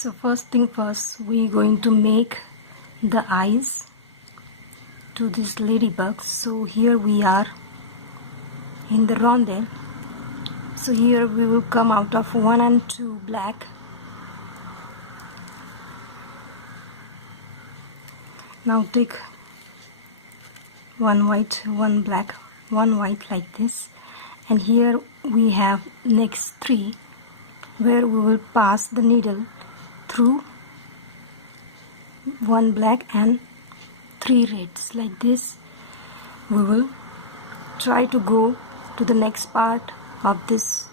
So first thing first, we're going to make the eyes to this ladybug. So here we are in the rondel. So here we will come out of 1 and 2 black. Now take 1 white, 1 black, 1 white like this, and here we have next 3 where we will pass the needle through 1 black and 3 reds like this. We will try to go to the next part of this,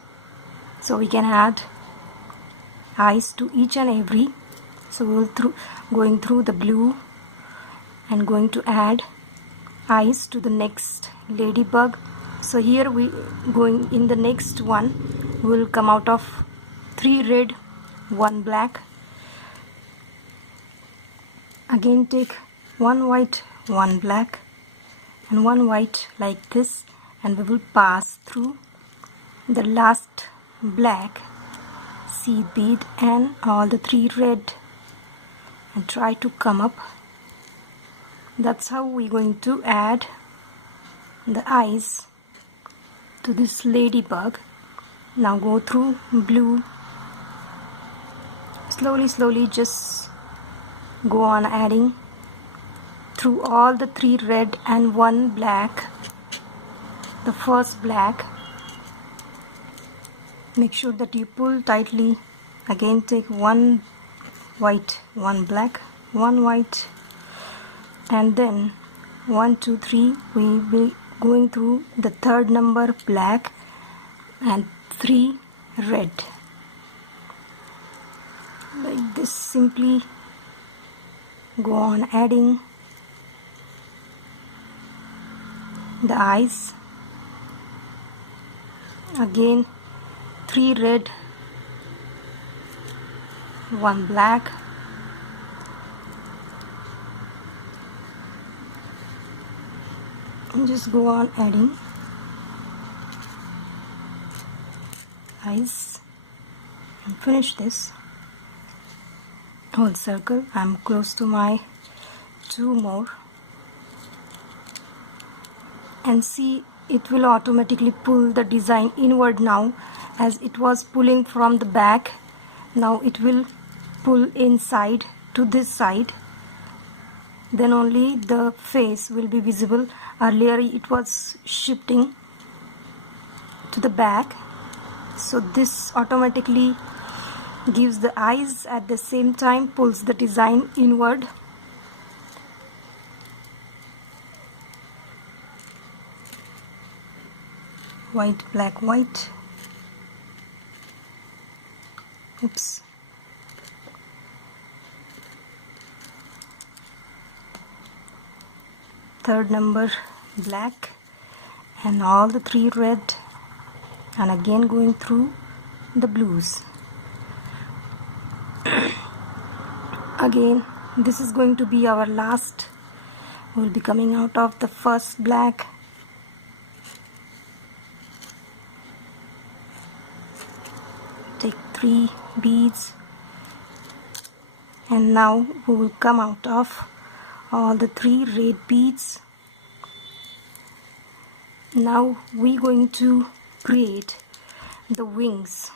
so we can add eyes to each and every. So we will going through the blue and going to add eyes to the next ladybug. So here we going in the next one, we will come out of 3 red, 1 black. Again take 1 white, 1 black and 1 white like this, and we will pass through the last black seed bead and all the 3 red and try to come up. That's how we're going to add the eyes to this ladybug. Now go through blue, slowly just go on adding through all the 3 red and 1 black. The first black, make sure that you pull tightly. Again take 1 white, 1 black, 1 white, and then 1 2 3 we will be going through the 3rd number black and 3 red like this. Simply go on adding the eyes. Again 3 red, 1 black, and just go on adding eyes and finish this whole circle. I'm close to my 2 more, and see, it will automatically pull the design inward now, as it was pulling from the back. Now it will pull inside to this side, then only the face will be visible. Earlier it was shifting to the back, so this automatically gives the eyes, at the same time pulls the design inward. White, black, white. Oops. Third number black and all the 3 red, and again going through the blues. Again this is going to be our last. We'll be coming out of the first black, take 3 beads, and now we will come out of all the 3 red beads. Now we're going to create the wings,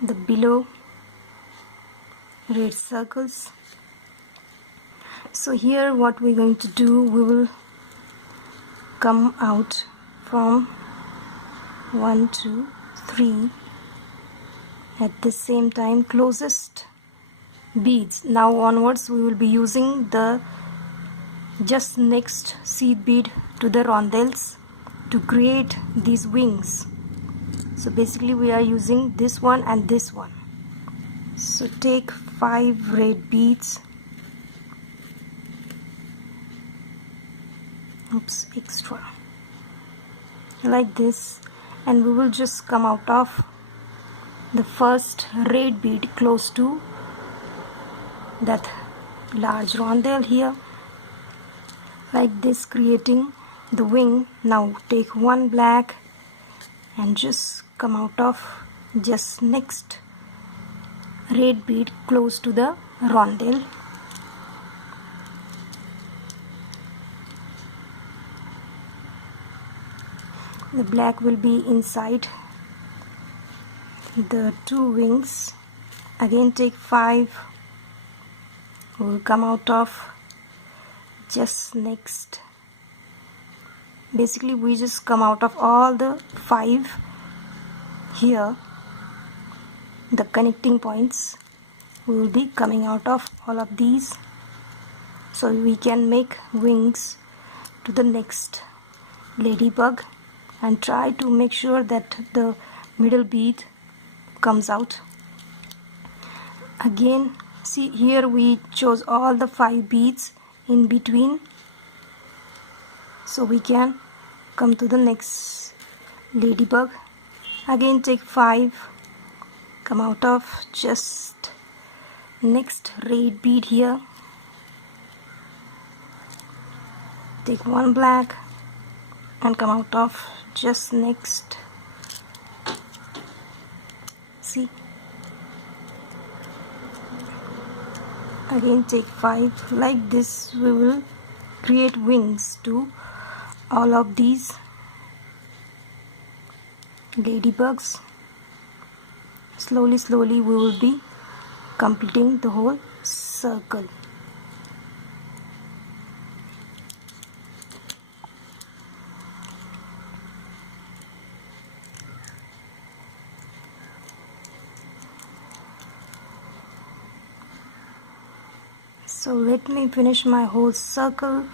the below red circles. So here what we're going to do, we will come out from 1 2 3 at the same time closest beads. Now onwards we will be using the just next seed bead to the rondelles to create these wings. So basically we are using this one and this one. So take 5 red beads, oops, extra, like this, and we will just come out of the first red bead close to that large rondelle here, like this, creating the wing. Now take 1 black and just come out of just next red bead close to the rondelle. The black will be inside the two wings. Again take 5, will come out of just next. Basically we just come out of all the 5 here. The connecting points will be coming out of all of these, so we can make wings to the next ladybug, and try to make sure that the middle bead comes out. Again, see here we chose all the 5 beads in between, so we can come to the next ladybug. Again take 5, come out of just next red bead here, take 1 black and come out of just next. See, again take 5. Like this we will create wings to all of these ladybugs. Slowly we will be completing the whole circle. So let me finish my whole circle,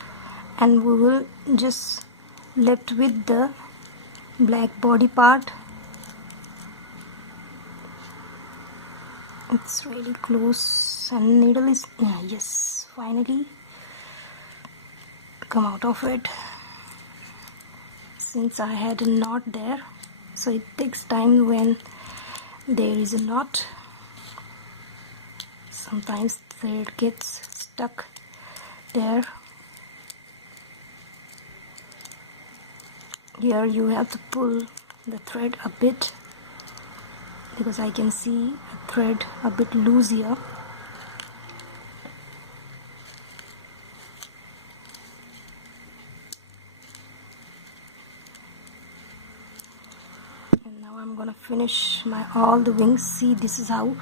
and we will just left with the black body part. It's really close, and needle is yes, finally come out of it. Since I had a knot there, so it takes time when there is a knot. Sometimes thread gets stuck there. Here you have to pull the thread a bit, because I can see a thread a bit loose here. And now I'm gonna finish my all the wings. See, this is how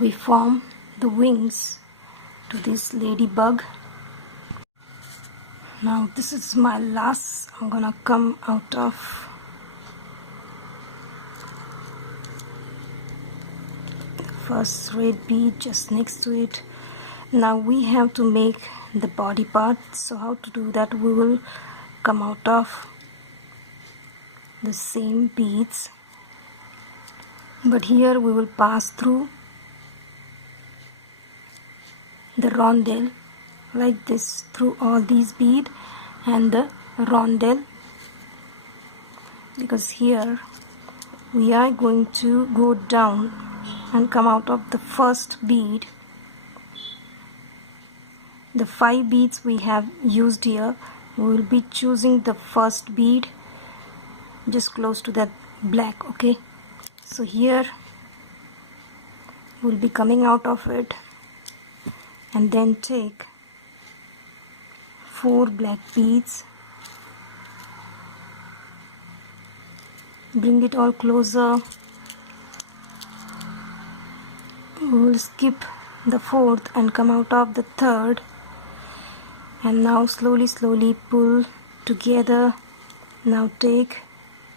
we form the wings to this ladybug. Now this is my last. I'm gonna come out of the first red bead just next to it. Now we have to make the body part. So how to do that? We will come out of the same beads, but here we will pass through the rondelle like this, through all these beads and the rondelle, because here we are going to go down and come out of the first bead. The 5 beads we have used here, we will be choosing the first bead just close to that black. Okay, so here we'll be coming out of it, and then take 4 black beads, bring it all closer. We will skip the 4th and come out of the 3rd, and now slowly pull together. Now take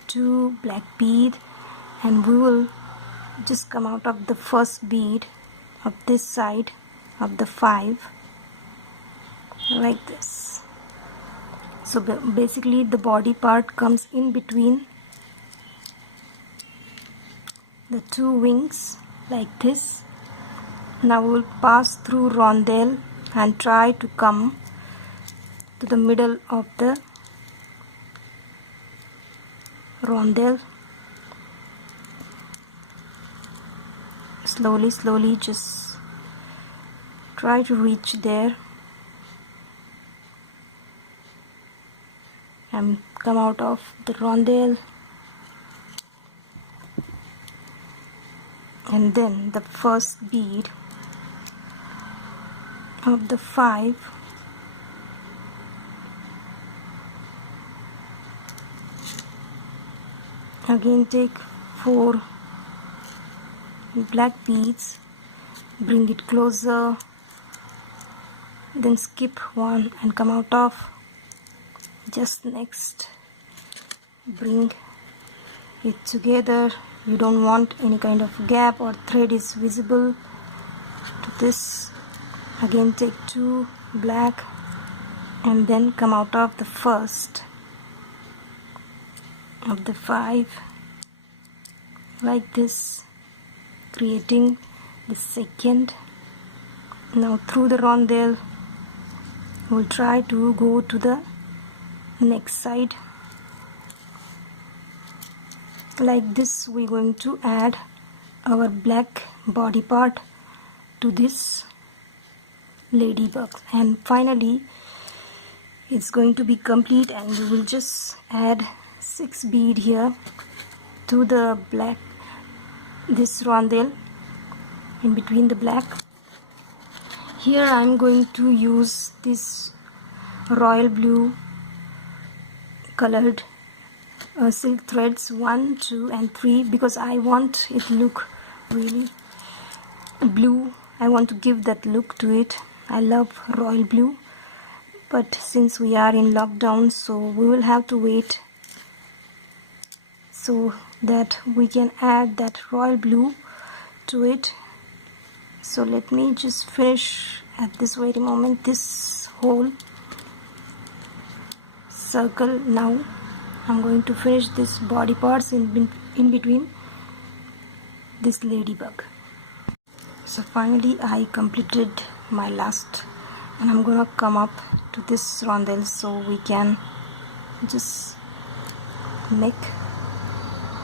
2 black bead, and we will just come out of the first bead of this side of the 5 like this. So basically the body part comes in between the 2 wings like this. Now we will pass through rondelle and try to come to the middle of the rondelle. Slowly just try to reach there and come out of the rondelle. and then the first bead of the 5, again take 4 black beads, bring it closer, then skip one and come out of just next, bring it together. You don't want any kind of gap or thread is visible to this. Again take 2 black and then come out of the first of the 5 like this, creating the second. Now through the rondelle we'll try to go to the next side. Like this we're going to add our black body part to this ladybug, and finally it's going to be complete, and we will just add 6 bead here to the black, this rondelle in between the black. Here I'm going to use this royal blue colored silk threads 1, 2 and 3 because I want it look really blue. I want to give that look to it. I love royal blue, but since we are in lockdown, so we will have to wait so that we can add that royal blue to it. So let me just finish at this very moment this whole circle. Now I'm going to finish this body parts in between this ladybug. So finally I completed my last, and I'm gonna come up to this rondelle so we can just make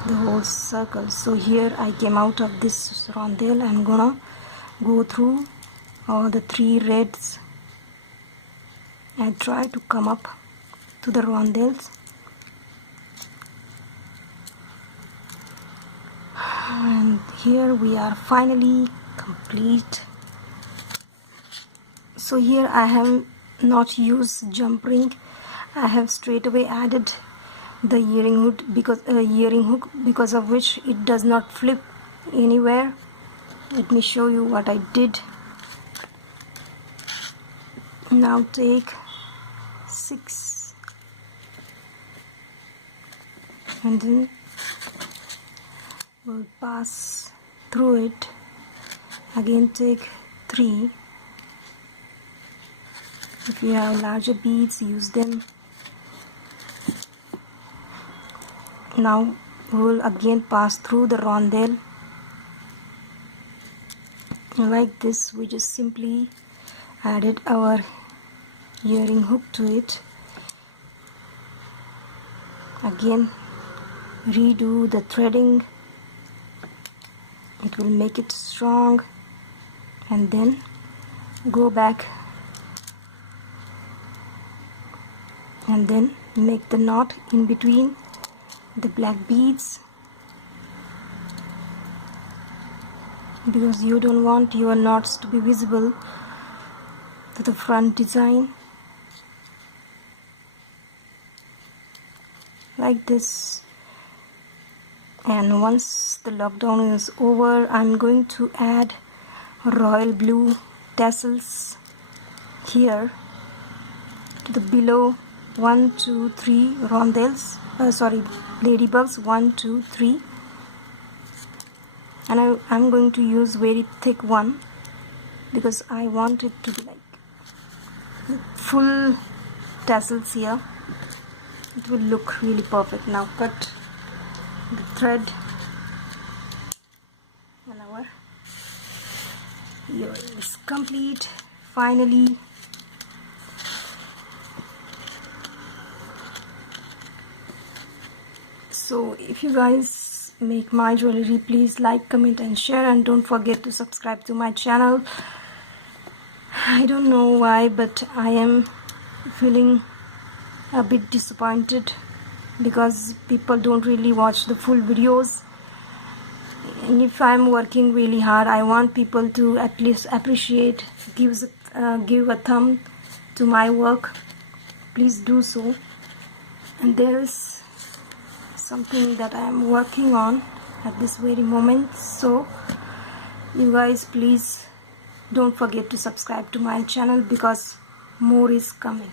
the whole circle. So here I came out of this rondelle. I'm gonna go through all the 3 reds and try to come up to the rondelles, and here we are finally complete. So here I have not used jump ring. I have straight away added the earring hook because of which it does not flip anywhere. Let me show you what I did. Now take 6 and then we'll pass through it. Again take 3. If you have larger beads, use them. Now we will again pass through the rondelle. Like this, we just simply added our earring hook to it. Again redo the threading, it will make it strong, and then go back and then make the knot in between the black beads, because you don't want your knots to be visible to the front design. Like this. And once the lockdown is over, I'm going to add royal blue tassels here to the below 1, 2, 3 rondelles, ladybugs 1, 2, 3, and I'm going to use very thick one because I want it to be like full tassels here. It will look really perfect. Now cut the thread and our earring is complete. Finally, so if you guys make my jewelry, please like, comment and share, and don't forget to subscribe to my channel. I don't know why, but I am feeling a bit disappointed because people don't really watch the full videos. And if I'm working really hard, I want people to at least appreciate, give a thumb to my work. Please do so. And there is something that I am working on at this very moment, so you guys please don't forget to subscribe to my channel because more is coming.